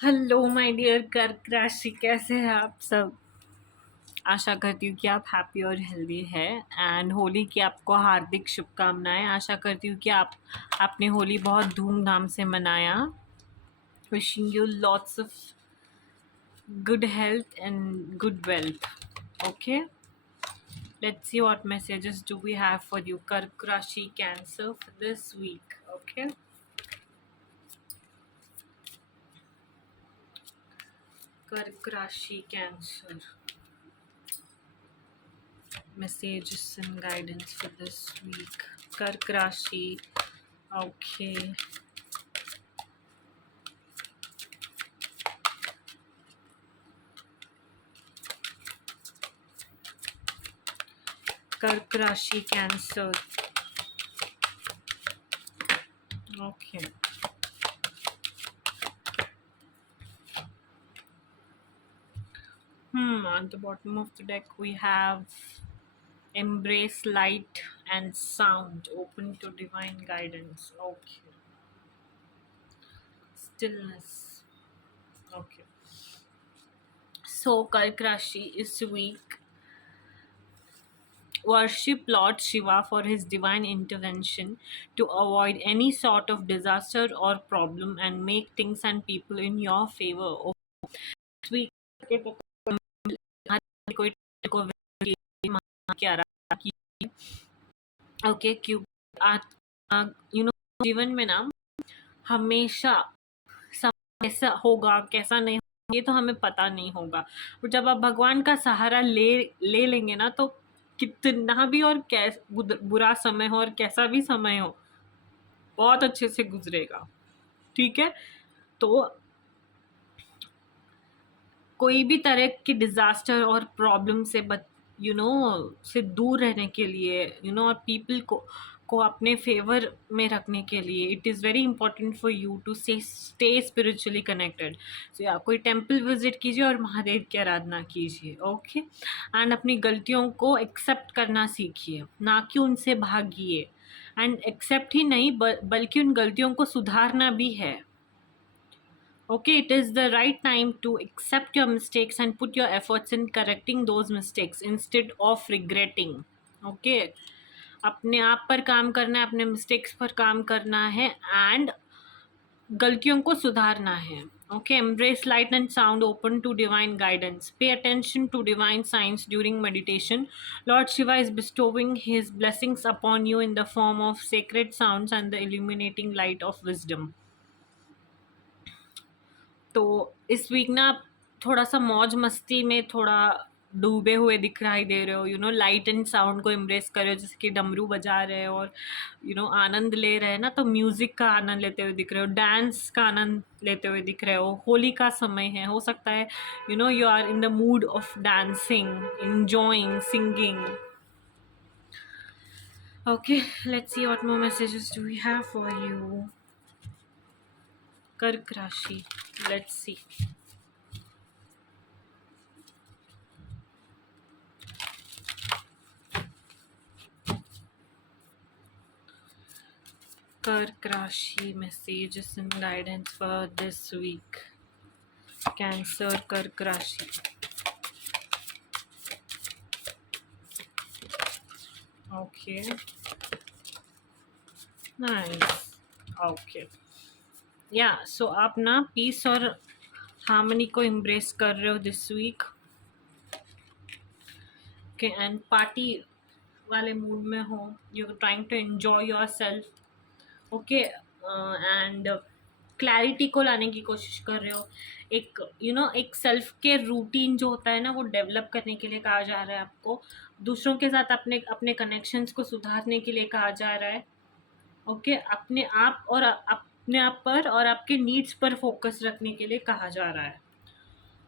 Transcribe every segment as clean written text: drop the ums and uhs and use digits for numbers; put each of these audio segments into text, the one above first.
Hello my dear कर्क राशि, कैसे हैं आप सब। आशा करती हूँ कि आप हैप्पी और हेल्दी हैं एंड होली की आपको हार्दिक शुभकामनाएं। आशा करती हूँ कि आपने होली बहुत धूमधाम से मनाया। Wishing you lots of good health and good wealth. Okay, let's see what messages do we have for you, कर्क राशि cancer, for this week. Okay, कर्क राशि cancer, messages and guidance for this week. Kark Rashi. Okay. Kark Rashi Cancer. Okay. On the bottom of the deck we have embrace light and sound, open to divine guidance. Okay. Stillness. Okay. So Kark Rashi is weak. Worship Lord Shiva for his divine intervention to avoid any sort of disaster or problem and make things and people in your favor. Okay, क्यों जीवन में ना हमेशा कैसा होगा कैसा नहीं होगा ये तो हमें पता नहीं होगा, और जब आप भगवान का सहारा ले ले लेंगे ना तो कितना भी और बुरा समय हो और कैसा भी समय हो बहुत अच्छे से गुजरेगा। ठीक है, तो कोई भी तरह की डिजास्टर और प्रॉब्लम से से दूर रहने के लिए और पीपल को अपने फेवर में रखने के लिए it is very important for you to stay spiritually connected. So आप कोई टेम्पल विजिट कीजिए और महादेव की आराधना कीजिए। ओके, एंड अपनी गलतियों को एक्सेप्ट करना सीखिए, ना कि उनसे भागिए। एंड एक्सेप्ट ही नहीं बल्कि उन गलतियों को सुधारना भी है। Okay, it is the right time to accept your mistakes and put your efforts in correcting those mistakes instead of regretting. Okay, अपने आप पर काम करना है, अपने मिस्टेक्स पर काम करना है एंड गलतियों को सुधारना है। Okay, embrace light and sound, open to divine guidance. Pay attention to divine signs during meditation. Lord Shiva is bestowing his blessings upon you in the form of sacred sounds and the illuminating light of wisdom. तो इस week ना आप थोड़ा सा मौज मस्ती में थोड़ा डूबे हुए दिखाई दे रहे हो। लाइट एंड साउंड को एम्ब्रेस कर रहे हो, जैसे कि डमरू बजा रहे हो और आनंद ले रहे हैं ना, तो म्यूजिक का आनंद लेते हुए दिख रहे हो, डांस का आनंद लेते हुए दिख रहे हो। होली का समय है, हो सकता है you are in the mood of dancing, enjoying, singing. Okay, let's see what more messages do we have for you, Kark राशि। Let's see. Kark Rashi messages and guidance for this week. Cancer, Kark Rashi. Okay. Nice. Okay. Yeah, so आप ना piece और harmony को embrace कर रहे हो this week. Okay, and party वाले mood में हो, you're trying to enjoy yourself. Okay, and clarity को लाने की कोशिश कर रहे हो। एक एक सेल्फ केयर रूटीन जो होता है ना, वो डेवलप करने के लिए कहा जा रहा है आपको। दूसरों के साथ अपने अपने कनेक्शंस को सुधारने के लिए कहा जा रहा है। ओके, अपने आप पर और आपके नीड्स पर फोकस रखने के लिए कहा जा रहा है।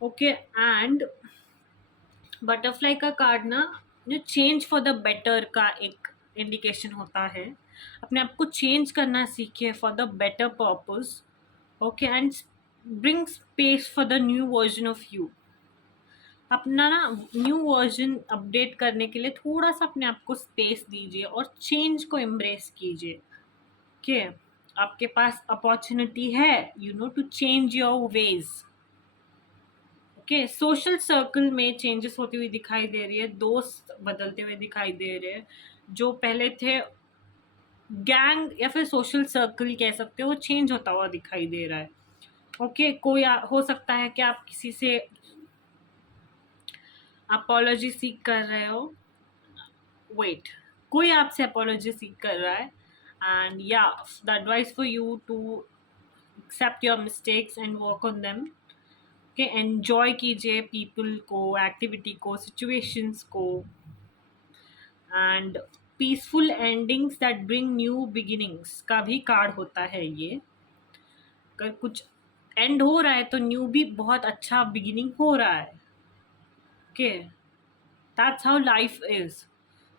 ओके, एंड बटरफ्लाई का कार्ड ना चेंज फॉर द बेटर का एक इंडिकेशन होता है। अपने आप को चेंज करना सीखिए for the better purpose. Okay, and bring space for the new version of you. अपना ना न्यू वर्जन अपडेट करने के लिए थोड़ा सा अपने आप को स्पेस दीजिए और चेंज को एम्ब्रेस कीजिए। ओके, आपके पास अपॉर्चुनिटी है to change your ways. Okay, social circle में चेंजेस होती हुई दिखाई दे रही है, दोस्त बदलते हुए दिखाई दे रहे हैं। जो पहले थे गैंग या फिर सोशल सर्कल कह सकते हो, वो चेंज होता हुआ दिखाई दे रहा है। ओके, कोई हो सकता है कि आप किसी से अपोलॉजी सीख कर रहे हो, वेट, कोई आपसे अपोलॉजी सीख कर रहा है, एंड या the advice for you to accept your mistakes and work on them. Okay, enjoy कीजिए पीपल को, एक्टिविटी को, सिचुएशंस को, and peaceful endings that bring new beginnings का भी कार्ड होता है ये। अगर कुछ एंड हो रहा है तो न्यू भी बहुत अच्छा बिगिनिंग हो रहा है। Okay, that's how life is.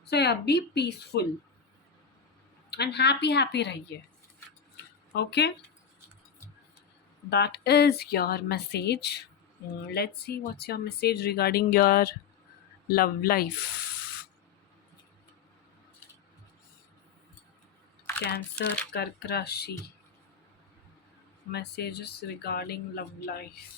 So yeah be peaceful and happy रहिए। Okay, that is your message. Let's see what's your message regarding your love life. Cancer, Kark Rashi. Messages regarding love life.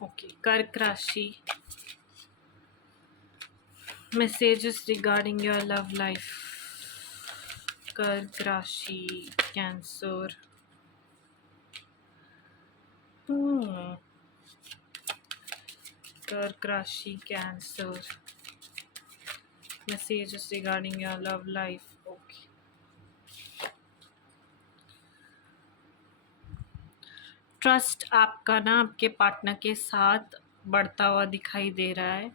Okay, Kark Rashi. Messages regarding your love life. Kark Rashi, Cancer. Kark Rashi, Cancer. Messages regarding your love life. Okay. Trust आपका ना आपके partner के साथ बढ़ता हुआ दिखाई दे रहा है,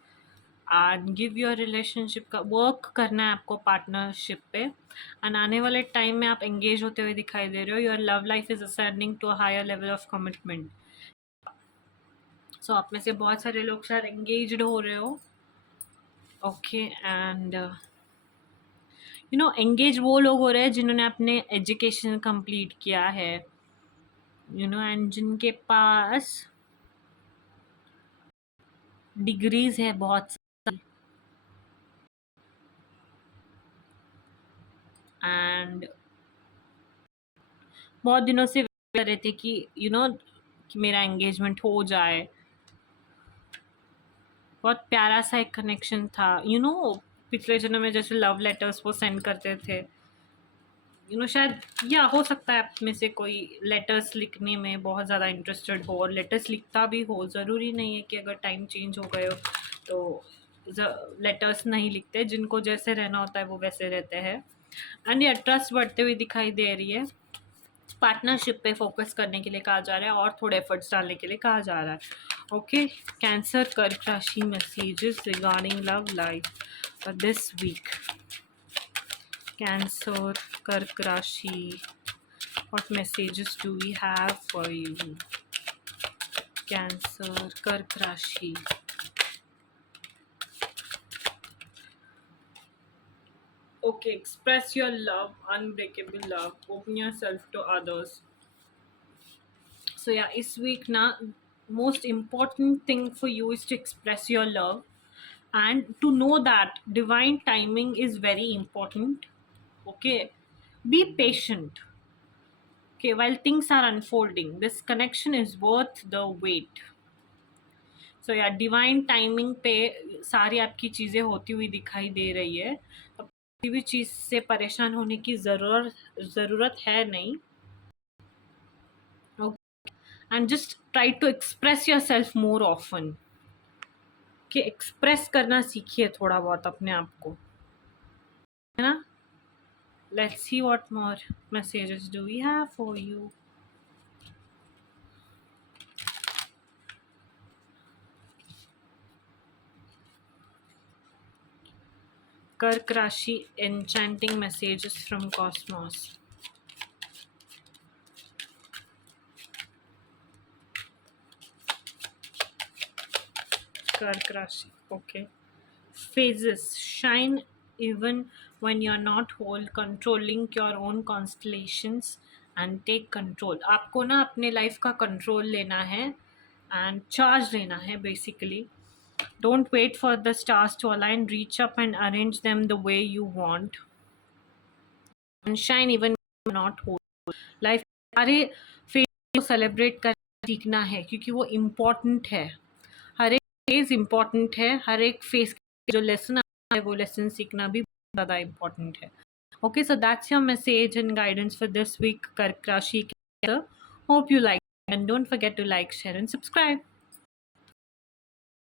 एंड गिव योर रिलेशनशिप का वर्क करना है आपको पार्टनरशिप पे, एंड आने वाले टाइम में आप एंगेज होते हुए दिखाई दे रहे हो। Your love life is ascending to a higher level of commitment. So आप में से बहुत सारे लोग शायद एंगेज्ड हो रहे हो। ओके, एंड एंगेज वो लोग हो रहे हैं जिन्होंने अपने एजुकेशन कंप्लीट किया है, एंड जिनके पास डिग्रीज है बहुत सारी, एंड बहुत दिनों से वेट कर रहे थे कि कि मेरा एंगेजमेंट हो जाए। बहुत प्यारा सा एक कनेक्शन था, पिछले जन्म में जैसे लव लेटर्स वो सेंड करते थे, शायद या हो सकता है आप में से कोई लेटर्स लिखने में बहुत ज़्यादा इंटरेस्टेड हो और लेटर्स लिखता भी हो। ज़रूरी नहीं है कि अगर टाइम चेंज हो गए हो तो लेटर्स नहीं लिखते, जिनको जैसे रहना होता है वो वैसे रहते हैं। एंड ये ट्रस्ट बढ़ते हुए दिखाई दे रही है। पार्टनरशिप पे फोकस करने के लिए कहा जा रहा है और थोड़े एफर्ट्स डालने के लिए कहा जा रहा है। ओके, कैंसर, कर्क राशि, messages regarding love life for this week. Cancer, Kark Rashi, what messages do we have for you? Cancer, Kark Rashi. Okay, express your love, unbreakable love, open yourself to others. So yeah, this week na most important thing for you is to express your love and to know that divine timing is very important. Okay, be patient. Okay, while things are unfolding, this connection is worth the wait. सो या divine timing पे सारी आपकी चीज़ें होती हुई दिखाई दे रही है, तो किसी भी चीज़ से परेशान होने की ज़रूरत है नहीं। And just try to express yourself more often, कि एक्सप्रेस करना सीखिए थोड़ा बहुत अपने आप को, है ना। Let's see what more messages do we have for you. Kark Rashi, enchanting messages from cosmos. Kark Rashi, okay. phases. Shine even when you're not whole, controlling your own constellations and take control. आपको ना अपने life का control लेना है and charge लेना है basically. Don't wait for the stars to align. Reach up and arrange them the way you want. And shine even when you're not whole. Life सारे phase को सेलिब्रेट कर सीखना है क्योंकि वो इम्पोर्टेंट है. हर एक फेज इम्पोर्टेंट है. हर एक फेज जो लेसन है वो लेसन सीखना भी ज़्यादा इम्पोर्टेंट है. Okay, so that's your message and guidance for this week, Kark Rashi. Hope you like it, and don't forget to like, share and subscribe.